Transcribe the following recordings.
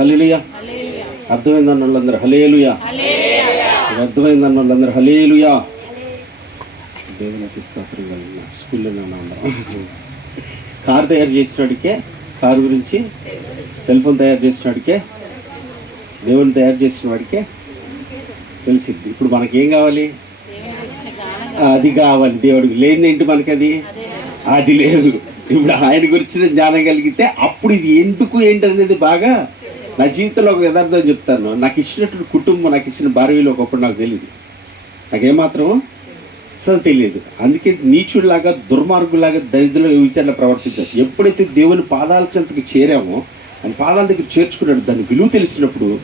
Hallelujah అర్థమైందన్న వాళ్ళందరూ hallelujah ఇది అర్థమైందన్న వాళ్ళందరూ హలేలుయా స్తోత్రం కలిగిన స్కూల్లో అందరం కారు తయారు చేసినాడికే కారు గురించి సెల్ ఫోన్ తయారు చేసినాడికే దేవుని తయారు చేసిన వాడికే తెలిసింది ఇప్పుడు మనకేం కావాలి? అది కావాలి. దేవుడికి లేనిది ఏంటి మనకి అది. అది లేదు. ఇప్పుడు ఆయన గురించిన జ్ఞానం కలిగితే అప్పుడు ఇది ఎందుకు ఏంటి అనేది బాగా నా జీవితంలో ఒక యథార్థం చెప్తాను. నాకు ఇచ్చినటువంటి కుటుంబం నాకు ఇచ్చిన భార్యలో ఒకప్పుడు నాకు తెలియదు నాకేమాత్రం అసలు తెలియదు అందుకే నీచుడిలాగా దుర్మార్గులాగా దరిద్రుల విచారణ ప్రవర్తించారు. ఎప్పుడైతే దేవుని పాదాల చెంతకు చేరామో ఆయన పాదాల దగ్గర చేర్చుకున్నాడు దాని విలువ తెలిసినప్పుడు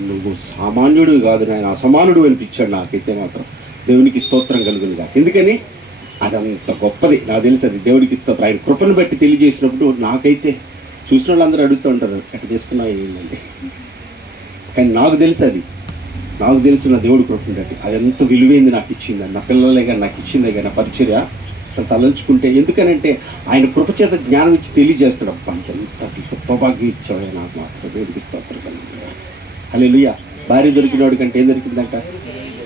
నువ్వు సామాన్యుడు కాదు ఆయన అసమానుడు అనిపించాడు నాకైతే మాత్రం. దేవునికి స్తోత్రం కలుగునిగా ఎందుకని? అదంత గొప్పది. నాకు తెలుసు అది దేవుడికి స్తోత్రం. ఆయన కృపను బట్టి తెలియజేసినప్పుడు నాకైతే చూసిన వాళ్ళందరూ అడుగుతూ ఉంటారు ఎట్ట తీసుకున్నా ఏంటండి కానీ నాకు తెలుసు అది. నాకు తెలుసు నా దేవుడు కృపను అది. ఎంత విలువైంది నాకు ఇచ్చింది నా పిల్లలే కానీ నాకు ఇచ్చిందే కానీ నా పరిచర్య అసలు తలంచుకుంటే ఎందుకనంటే ఆయన కృపచేత జ్ఞానం ఇచ్చి తెలియజేస్తాడు. అబ్బా ఎంత గొప్ప భాగ్యం ఇచ్చాడు నాకు మాత్రం దేవుడికి స్తోత్రం కలుగునుగా హల్లెలూయా. భార్య దొరికినవాడి కంటే ఏం దొరికిందంట?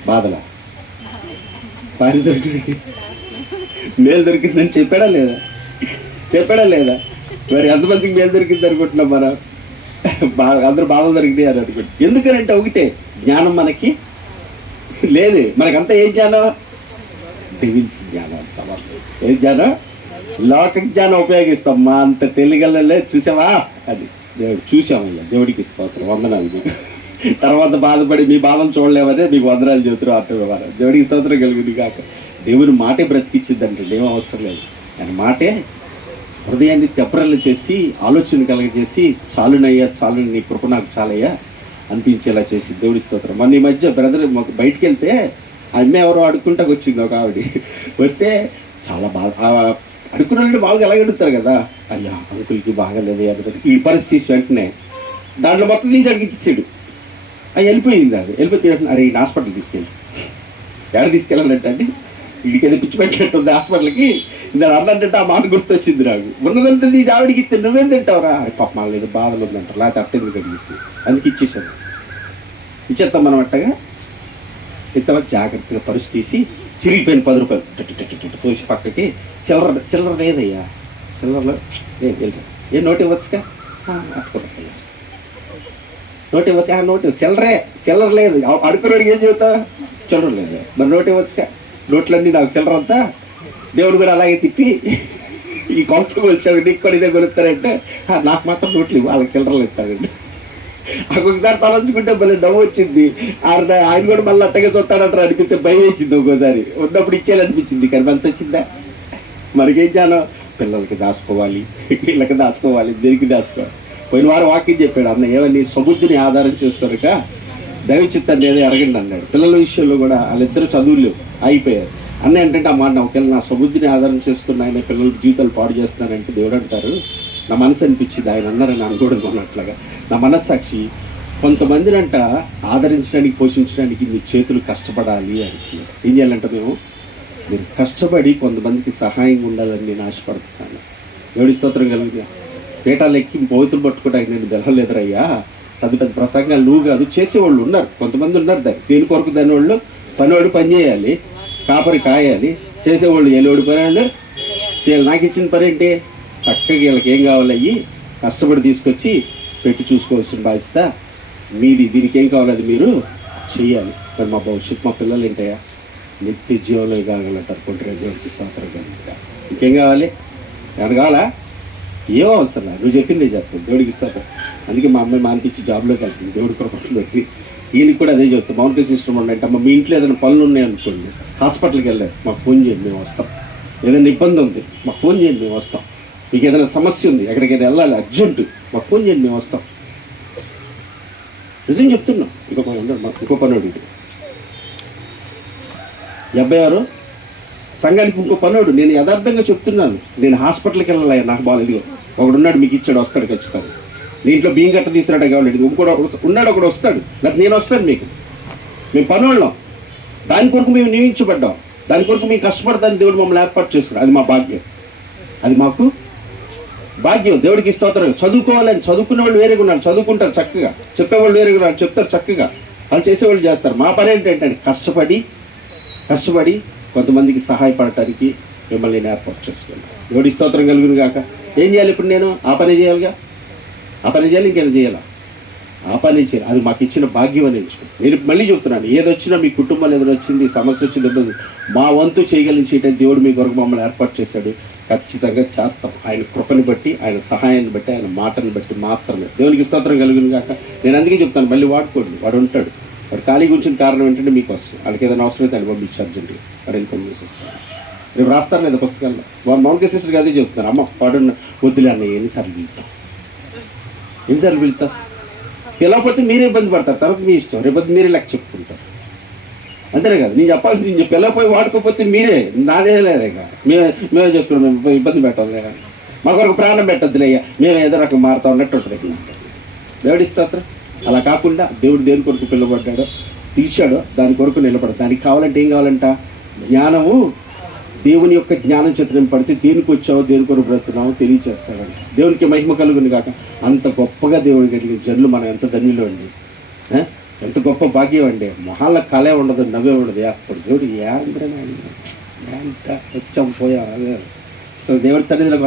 బాధల? భార్య దొరికినకి మేలు దొరికిందని చెప్పాడా లేదా? చెప్పాడా లేదా? మరి ఎంతమందికి మేలు దొరికింది అనుకుంటున్నాం మనం? బాధ అందరూ బాధలు దొరికినాయి అని అనుకుంటు ఎందుకనంటే ఒకటే జ్ఞానం మనకి లేదు. మనకంతా ఏం జ్ఞానం? డివిన్స్ జ్ఞానం అంత ఏం జ్ఞానం? లోక జ్ఞానం ఉపయోగిస్తాం. మా అంత తెలియగలలే. చూసావా? అది. దేవుడు చూసామయ్యా. దేవుడికి స్తోత్రం. వందనాలు మీకు తర్వాత బాధపడి మీ బాధలు చూడలేమనే మీకు వందనాలు చెబుతారు అర్థం వ్యవహారం. దేవుడికి స్తోత్రం కలిగింది కాక. దేవుని మాటే బ్రతికిచ్చిద్దంటే ఏం అవసరం లేదు. ఆయన మాటే హృదయాన్ని తెప్పరలు చేసి ఆలోచన కలగజేసి చాలునయ్యా చాలు నీ కృప నాకు చాలయ్యా అనిపించేలా చేసి దేవుడి స్తోత్రం. మన ఈ మధ్య బ్రదర్ మాకు బయటికి వెళ్తే అమ్మ ఎవరో అడుక్కుంటాకు వచ్చింది ఒక ఆవిడ. వస్తే చాలా బాగా అడుక్కున్న వాళ్ళు బాగా ఎలాగ అడుగుతారు కదా? అయ్యా అంకుల్కి బాగాలేదు అది ఈ పరిస్థితి వెంటనే దాంట్లో మొత్తం తీసి అడిగిచ్చాడు అది వెళ్ళిపోయింది అది వెళ్ళిపోతే అరే ఈ హాస్పిటల్ తీసుకెళ్ళి. ఎక్కడ తీసుకెళ్ళాలంటే అండి? వీడికి ఏదో పిచ్చి పెట్టినట్టుంది హాస్పిటల్కి. నేను తింటే ఆ మాట గుర్తొచ్చింది నాకు. ఉన్నదంతా తీసి ఆవిడకి ఇస్తే నువ్వేం తింటావురా? అరే పాప మా ఏదో బాధలు ఉందంటారు. లేకపోతే అర్థం ఎందుకు అడిగితే ఇచ్చేసాను ఇచ్చేస్తాం మనం అట్టగా. ఇతర జాగ్రత్తగా పరుసు తీసి చిరిగిపోయిన పది రూపాయలు. తోసి పక్కకి చిల్లర చిల్లర లేదయ్యా. చిల్లరలో ఏ వెళ్ళరా ఏ నోటు ఇవ్వచ్చుగా? "ఆ, అట్టుకోండి." నోట్ ఇవ్వచ్చు ఆ చిల్లరే చిల్లర లేదు. అడుకున్నాడికి ఏం చెబుతావు? చిల్లర లేదు. మరి నోటు ఇవ్వచ్చుగా? నోట్లన్నీ నాకు చిల్లర అంతా. దేవుడు కూడా అలాగే తిప్పి ఈ కొలతకు వచ్చాడు నీకు కూడా ఇదే కొలుస్తారంటే నాకు మాత్రం నోట్లు వాళ్ళకి చిల్లరలు ఇస్తారండి ఒక్కొక్కసారి తలంచుకుంటే మళ్ళీ నవ్వు వచ్చింది. ఆయన ఆయన కూడా మళ్ళీ అట్టగా చూస్తాడంటారు అనిపిస్తే భయం వేసింది ఒక్కోసారి. ఉన్నప్పుడు ఇచ్చేయాలనిపించింది కానీ మనసు వచ్చిందా? మనకేం చాలో పిల్లలకి దాచుకోవాలి వీళ్ళకి దాచుకోవాలి దేనికి దాచుకోవాలి? పోయిన వారు వాకింగ్ చెప్పాడు అన్న ఏమని సముద్రుని ఆధారం చేసుకోరక? దైవ చిత్తాన్ని ఏదో ఎరగండి అన్నాడు. పిల్లల విషయంలో కూడా వాళ్ళిద్దరు చదువులు అయిపోయారు. అన్న ఏంటంటే ఆ మాట ఒకవేళ నా సముద్రుని ఆధారం చేసుకున్న ఆయన పిల్లల జీవితాలు పాడు చేస్తున్నారంటే దేవుడు అంటారు. నా మనసు అనిపించింది ఆయన అన్నారని అనుకోవడం అన్నట్లుగా నా మనస్సాక్షి కొంతమందినంట ఆదరించడానికి పోషించడానికి మీ చేతులు కష్టపడాలి అంటున్నారు ఏం చేయాలంటే మేము? మీరు కష్టపడి కొంతమందికి సహాయంగా ఉండాలని నేను ఆశపడుతున్నాను. దేవుడి స్తోత్రం కలిగిన పీఠాలు ఎక్కి పోతులు పట్టుకోవడానికి నేను బెలలేదురయ్యా పెద్ద పెద్ద ప్రసంగాలు నువ్వు కాదు చేసేవాళ్ళు ఉన్నారు. కొంతమంది ఉన్నారు దాన్ని దేని కొరకు దాని వాళ్ళు పనివాడు పని చేయాలి. కాపరి కాయాలి చేసేవాళ్ళు ఏలోడు పని వాళ్ళు నాకు ఇచ్చిన పని ఏంటి? చక్కగా వీళ్ళకి ఏం కావాలి? అయ్యి కష్టపడి తీసుకొచ్చి పెట్టి చూసుకోవాల్సిన బాధ్యత మీది. దీనికి ఏం కావాలి మీరు చేయాలి. మరి మా భవిష్యత్తు మా పిల్లలు ఏంటయ్యా? నిత్య జీవంలో కాగలంటారు కొంటారు దేవుడికి స్తోత్రం ఇంకేం కావాలి? ఏమైనా కావాలా? ఏమో అవసరం నువ్వు చెప్పింది చెప్తాను. దేవుడికి ఇస్తాను అందుకే మా అమ్మాయి మానిపించి జాబ్లోకి వెళ్తుంది. దేవుడి కృపను బట్టి ఈయనకి కూడా అదే చెప్తాం. మౌనిక సిస్టమ్ అంటే అమ్మ మీ ఇంట్లో ఏదైనా పనులు ఉన్నాయనుకోండి హాస్పిటల్కి వెళ్ళారు మాకు ఫోన్ చేయండి మేము వస్తాం. ఏదైనా ఇబ్బంది ఉంది మాకు ఫోన్ చేయండి మేము వస్తాం. మీకు ఏదైనా సమస్య ఉంది ఎక్కడికైనా వెళ్ళాలి అర్జెంటు మాకు ఫోన్ చేయండి మేము వస్తాం. నిజం చెప్తున్నాం. ఇంకొక ఉన్నాడు మాకు ఇంకో పని ఇది. ఈ అబ్బాయి సంఘానికి ఇంకో పనోడు నేను యథార్థంగా చెప్తున్నాను. నేను హాస్పిటల్కి వెళ్ళాలి నాకు బాగాలేదు ఒకడు ఉన్నాడు మీకు ఇచ్చాడు వస్తాడు ఖచ్చితంగా. దీంట్లో బియ్యం గట్ట తీసినట్టు కావాలి. ఇంకోటి ఉన్నాడు ఒకడు వస్తాడు. లేకపోతే నేను వస్తాను మీకు. మేము పనుళ్ళం దాని కొరకు మేము నియమించబడ్డాం. దాని కొరకు మేము కష్టపడతాను దేవుడు మమ్మల్ని ఏర్పాటు చేసుకున్నాడు. అది మా భాగ్యం. అది మాకు భాగ్యం. దేవుడికి స్తోత్రం చదువుకోవాలని చదువుకునే వాళ్ళు వేరేగా ఉన్నారు. చదువుకుంటారు చక్కగా. చెప్పేవాళ్ళు వేరేగా ఉన్నారు. చెప్తారు చక్కగా. వాళ్ళు చేసేవాళ్ళు చేస్తారు. మా పని ఏంటంటే కష్టపడి కష్టపడి కొంతమందికి సహాయపడటానికి మిమ్మల్ని నేను ఏర్పాటు చేసుకున్నాను. దేవుడి స్తోత్రం కలుగును కాక ఏం చేయాలి ఇప్పుడు నేను? ఆ పని చేయాలిగా? ఆ పని చేయాలి ఇంకేమైనా చేయాలా? ఆ పని చేయాలి. అది మాకు ఇచ్చిన భాగ్యం అని ఎంచుకో. నేను మళ్ళీ చెప్తున్నాను ఏదొచ్చినా మీ కుటుంబాలు ఏదైనా వచ్చింది సమస్య వచ్చింది ఇబ్బంది మా వంతు చేయగలించేట దేవుడు మీ కొరకు మమ్మల్ని ఏర్పాటు చేశాడు. ఖచ్చితంగా చేస్తాం. ఆయన కృపని బట్టి ఆయన సహాయాన్ని బట్టి ఆయన మాటని బట్టి మాత్రమే. దేవునికి స్తోత్రం కలిగిన కాక నేను అందుకే చెప్తాను మళ్ళీ వాడుకోండి. వాడు ఉంటాడు. వాడు ఖాళీ గురించిన కారణం ఏంటంటే మీకు వస్తుంది. వాళ్ళకి ఏదైనా అవసరం అయితే అనుభవం పంపించారు అర్జెంట్గా వాడు ఇన్కమ్ చేసేస్తాను రేపు రాస్తారు లేదా పుస్తకాల్లో? వాడు మౌనిక సిస్టర్ అదే చెప్తున్నారు. అమ్మ వాడు వద్దులే అన్న ఎన్నిసార్లు పిలుతాం ఎన్నిసార్లు పిలుతాం పిలవకపోతే మీరే ఇబ్బంది పడతారు తర్వాత మీ ఇష్టం. రేపు మీరే లెక్క చెప్పుకుంటారు. అంతేనే కదా? నేను చెప్పాల్సింది నేను పిల్లపోయి వాడుకోకపోతే మీరే నాదే లేదు ఇక. మేమే మేమే చేసుకున్నాం మేము పోయి ఇబ్బంది పెట్టాలి కదా మా కొరకు ప్రాణం పెట్టద్దులే అయ్యా మేము ఏదో రకం మారుతా ఉన్నట్టు ఉంటుంది దేవుడి స్తోత్రం. అలా కాకుండా దేవుడు దేని కొరకు పిల్లబడ్డాడో పిలిచాడో దాని కొరకు నిలబడ దానికి కావాలంటే ఏం కావాలంట? జ్ఞానము దేవుని యొక్క జ్ఞానం చిత్రం పడితే దేనికి వచ్చావో దేని కొరకు బ్రతున్నావో తెలియచేస్తాడండి దేవునికి మహిమ కలుగుని కాక అంత గొప్పగా దేవుడు కలిగిన జన్లు మనం ఎంత ధన్యులు అండి? ఎంత గొప్ప భాగ్యం అండి. మొహాల కళే ఉండదు నవ్వే ఉండదు. అప్పుడు దేవుడు ఏంద్రనే ఎంత వచ్చాం పోయా సో దేవుడి సన్నిధిలోకి